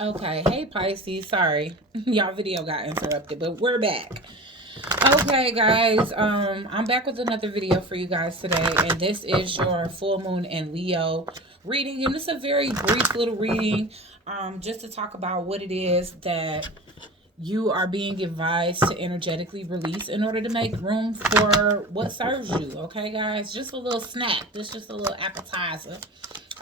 Okay, hey Pisces, sorry. Y'all video got interrupted, but we're back. Okay, guys, I'm back with another video for you guys today, and this is your full moon in Leo reading, and it's a very brief little reading, just to talk about what it is that you are being advised to energetically release in order to make room for what serves you. Okay, guys, just a little snack. This just a little appetizer.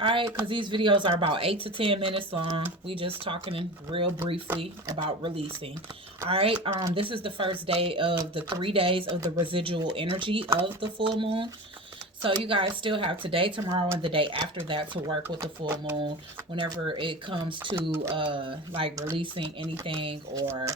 All right, because these videos are about 8 to 10 minutes long. We just talking in real briefly about releasing. All right, this is the first day of the 3 days of the residual energy of the full moon. So you guys still have today, tomorrow, and the day after that to work with the full moon whenever it comes to like releasing anything, or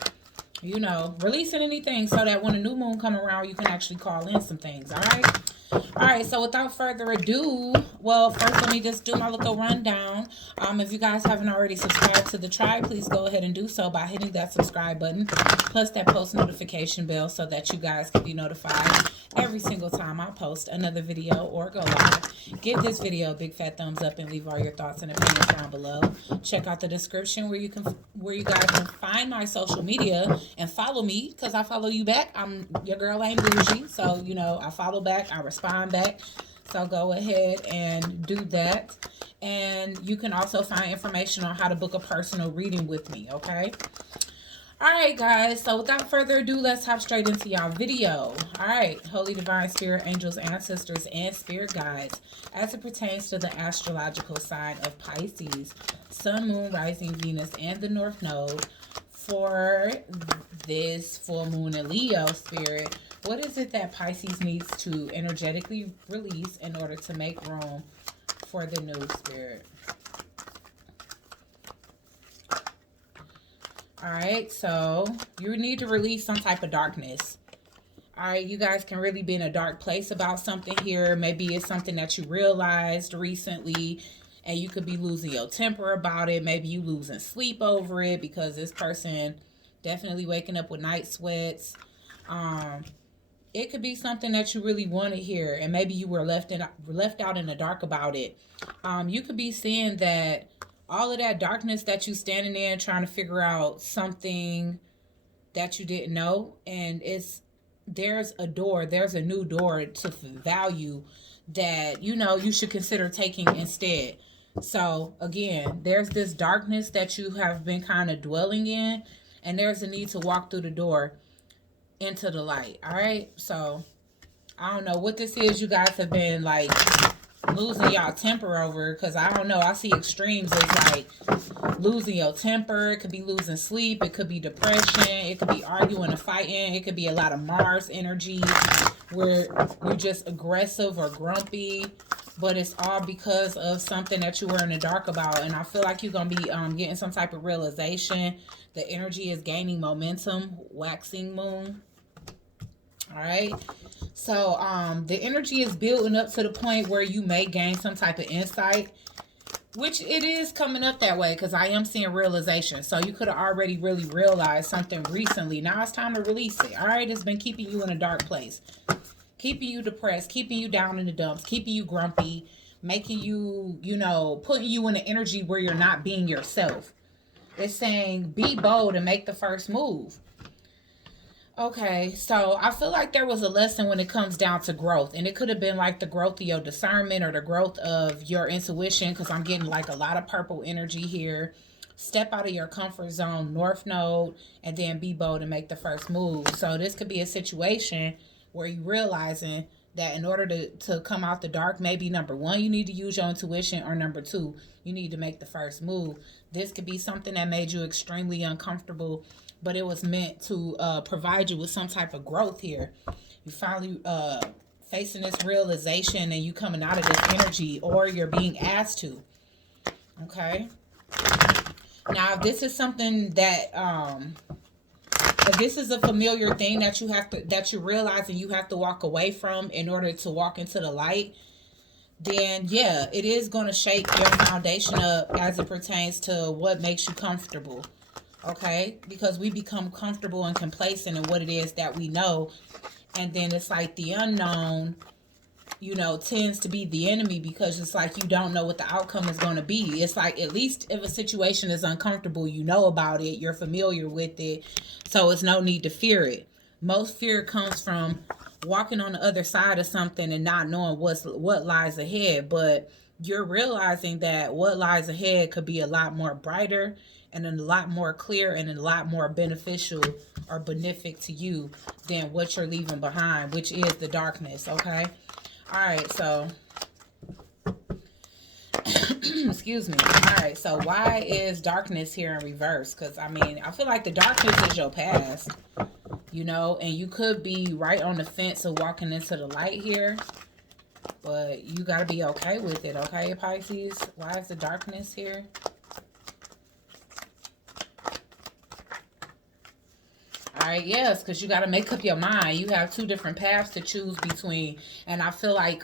releasing anything, so that when a new moon come around, you can actually call in some things. All right. All right, so without further ado, well, first let me just do my little rundown. If you guys haven't already subscribed to the tribe, please go ahead and do so by hitting that subscribe button, plus that post notification bell, so that you guys can be notified every single time I post another video or go live. Give this video a big fat thumbs up and leave all your thoughts and opinions down below. Check out the description where you guys can find my social media and follow me, because I follow you back. I'm your girl ain't bougie, so I follow back, I respond back. So go ahead and do that. And you can also find information on how to book a personal reading with me, okay? Alright, guys, so without further ado, let's hop straight into y'all video. Alright, Holy Divine Spirit, Angels, Ancestors, and Spirit Guides, as it pertains to the astrological sign of Pisces, Sun, Moon, Rising, Venus, and the North Node, for this full moon in Leo, Spirit, what is it that Pisces needs to energetically release in order to make room for the new, Spirit? All right, so you need to release some type of darkness. All right, you guys can really be in a dark place about something here. Maybe it's something that you realized recently, and you could be losing your temper about it. Maybe you losing sleep over it because this person definitely waking up with night sweats. It could be something that you really wanted here, and maybe you were left out in the dark about it. You could be seeing that all of that darkness that you standing there trying to figure out something that you didn't know, and there's a new door to value that you should consider taking instead. So again, there's this darkness that you have been kind of dwelling in, and there's a need to walk through the door into the light. All right, so I don't know what this is. You guys have been like losing y'all temper over, because I don't know, I see extremes as like losing your temper. It could be losing sleep, it could be depression, it could be arguing and fighting, it could be a lot of Mars energy where you're just aggressive or grumpy, but it's all because of something that you were in the dark about. And I feel like you're gonna be getting some type of realization. The energy is gaining momentum, waxing moon. All right, so the energy is building up to the point where you may gain some type of insight, which it is coming up that way, because I am seeing realization. So you could have already really realized something recently. Now it's time to release it. All right, it's been keeping you in a dark place, keeping you depressed, keeping you down in the dumps, keeping you grumpy, making you, putting you in an energy where you're not being yourself. It's saying be bold and make the first move. Okay, so I feel like there was a lesson when it comes down to growth, and it could have been like the growth of your discernment or the growth of your intuition, because I'm getting like a lot of purple energy here. Step out of your comfort zone, North Node, and then be bold and make the first move. So this could be a situation where you realizing that in order to come out the dark, maybe number one, you need to use your intuition, or number two, you need to make the first move. This could be something that made you extremely uncomfortable, but it was meant to provide you with some type of growth here. You finally facing this realization, and you coming out of this energy, or you're being asked to. Okay. Now, if this is something that if this is a familiar thing that you realize and you have to walk away from in order to walk into the light, then yeah, it is going to shake your foundation up as it pertains to what makes you comfortable. Okay, because we become comfortable and complacent in what it is that we know, and then it's like the unknown you know, tends to be the enemy, because it's like you don't know what the outcome is going to be. It's like, at least if a situation is uncomfortable, you know about it, you're familiar with it, so it's no need to fear it. Most fear comes from walking on the other side of something and not knowing what lies ahead. But you're realizing that what lies ahead could be a lot more brighter and a lot more clear and a lot more beneficial or benefic to you than what you're leaving behind, which is the darkness. Okay. All right, so excuse me. All right, so why is darkness here in reverse? Because I mean, I feel like the darkness is your past, you know, and you could be right on the fence of walking into the light here, but you got to be okay with it. Okay, Pisces, why is the darkness here? All right, yes, because you got to make up your mind. You have two different paths to choose between, and I feel like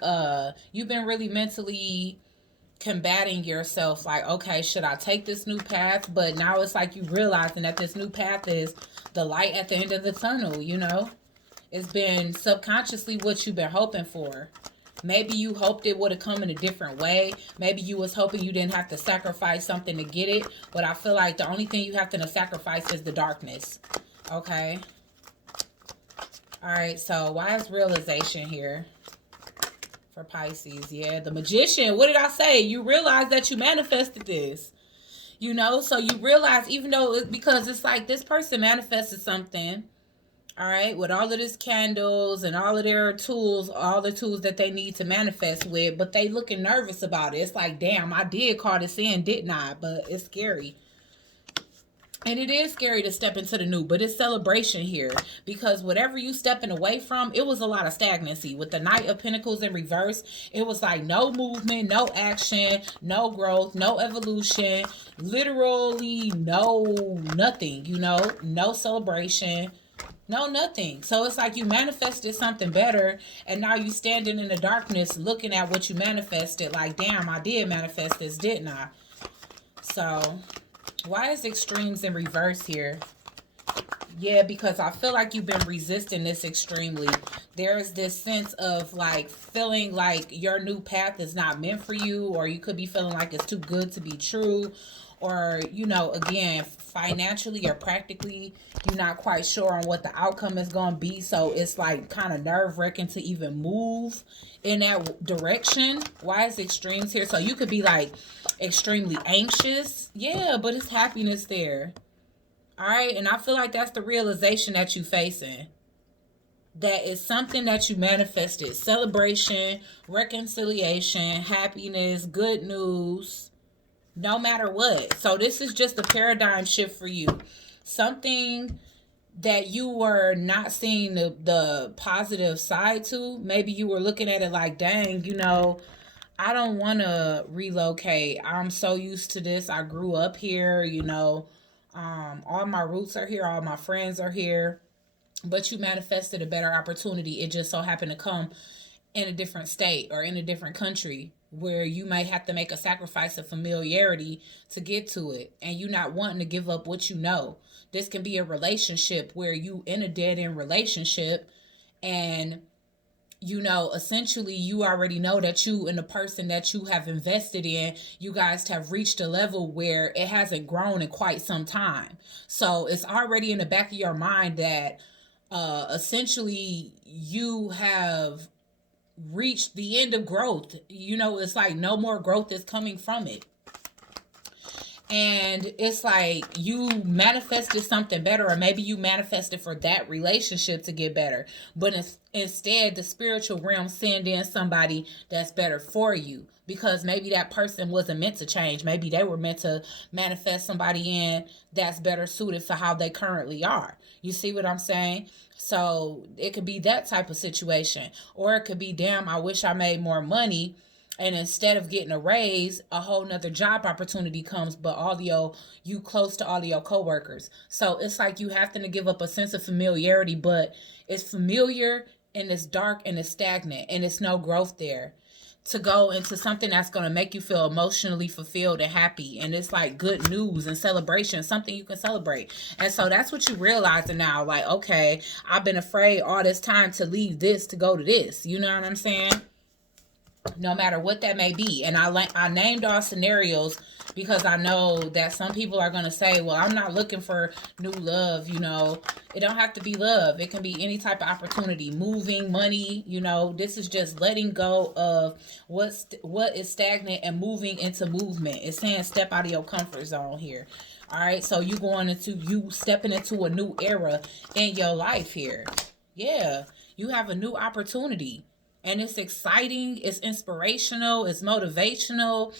you've been really mentally combating yourself, like, okay, should I take this new path? But now it's like you realizing that this new path is the light at the end of the tunnel. You know, it's been subconsciously what you've been hoping for. Maybe you hoped it would have come in a different way. Maybe you was hoping you didn't have to sacrifice something to get it. But I feel like the only thing you have to sacrifice is the darkness. Okay. All right, so why is realization here for Pisces? Yeah, the Magician. What did I say? You realize that you manifested this. You know, so you realize, even though, because it's like this person manifested something, all right, with all of this candles and all of their tools, all the tools that they need to manifest with, but they looking nervous about it. It's like, damn, I did call this in, didn't I? But it's scary. And it is scary to step into the new, but it's celebration here, because whatever you stepping away from, it was a lot of stagnancy. With the Knight of Pentacles in reverse, it was like no movement, no action, no growth, no evolution, literally no nothing, you know, no celebration, no nothing. So it's like you manifested something better, and now you standing in the darkness looking at what you manifested like, damn, I did manifest this, didn't I? So why is extremes in reverse here? Yeah, because I feel like you've been resisting this extremely. There's this sense of like feeling like your new path is not meant for you, or you could be feeling like it's too good to be true, or, you know, again, financially or practically, you're not quite sure on what the outcome is going to be. So it's like kind of nerve-wracking to even move in that direction. Why is extremes here? So you could be like extremely anxious. Yeah, but it's happiness there. All right, and I feel like that's the realization that you're facing. That is something that you manifested. Celebration, reconciliation, happiness, good news, no matter what. So this is just a paradigm shift for you. Something that you were not seeing the positive side to. Maybe you were looking at it like, dang, you know, I don't want to relocate. I'm so used to this. I grew up here, you know. All my roots are here. All my friends are here. But you manifested a better opportunity. It just so happened to come in a different state or in a different country, where you might have to make a sacrifice of familiarity to get to it, and you not wanting to give up what you know. This can be a relationship where you in a dead end relationship, and you know, essentially you already know that you and the person that you have invested in, you guys have reached a level where it hasn't grown in quite some time. So it's already in the back of your mind that essentially you have reached the end of growth. You know, it's like no more growth is coming from it. And it's like you manifested something better, or maybe you manifested for that relationship to get better, but instead the spiritual realm send in somebody that's better for you, because maybe that person wasn't meant to change. Maybe they were meant to manifest somebody in that's better suited for how they currently are. You see what I'm saying? So it could be that type of situation, or it could be, damn, I wish I made more money, and instead of getting a raise, a whole nother job opportunity comes, but you close to all of your coworkers. So it's like you have to give up a sense of familiarity, but it's familiar and it's dark and it's stagnant and it's no growth there, to go into something that's going to make you feel emotionally fulfilled and happy. And it's like good news and celebration, something you can celebrate. And so that's what you realizing now. Like, okay, I've been afraid all this time to leave this to go to this. You know what I'm saying? no matter what that may be. And I named all scenarios because I know that some people are going to say, well, I'm not looking for new love. You know, it don't have to be love. It can be any type of opportunity, moving, money. You know, this is just letting go of what is stagnant and moving into movement. It's saying step out of your comfort zone here. All right, so you stepping into a new era in your life here. Yeah, you have a new opportunity, and it's exciting, it's inspirational, it's motivational,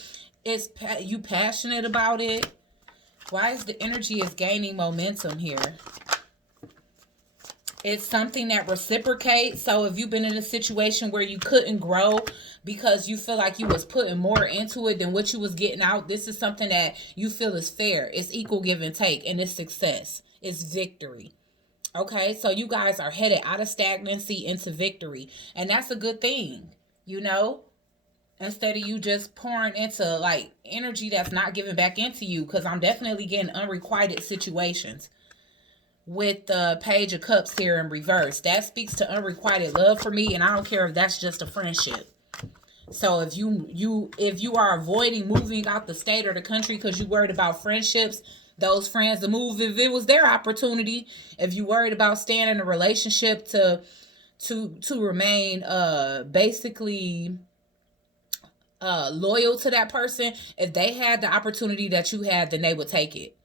you passionate about it. Why is the energy is gaining momentum here? It's something that reciprocates. So if you've been in a situation where you couldn't grow because you feel like you was putting more into it than what you was getting out, this is something that you feel is fair. It's equal give and take, and it's success. It's victory. Okay, so you guys are headed out of stagnancy into victory, and that's a good thing, you know. Instead of you just pouring into like energy that's not giving back into you, because I'm definitely getting unrequited situations with the Page of Cups here in reverse. That speaks to unrequited love for me, and I don't care if that's just a friendship. So if you are avoiding moving out the state or the country because you worried about friendships, those friends to move if it was their opportunity. If you worried about staying in a relationship to remain basically loyal to that person, if they had the opportunity that you had, then they would take it.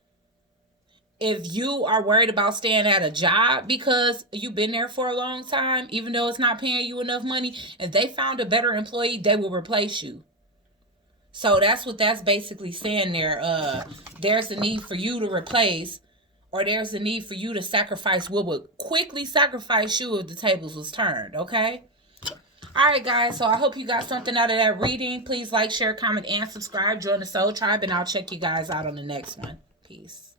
If you are worried about staying at a job because you've been there for a long time, even though it's not paying you enough money, if they found a better employee, they will replace you. So that's what that's basically saying there. There's a need for you to replace, or there's a need for you to sacrifice what would quickly sacrifice you if the tables was turned, okay? All right, guys, so I hope you got something out of that reading. Please like, share, comment, and subscribe. Join the Soul Tribe, and I'll check you guys out on the next one. Peace.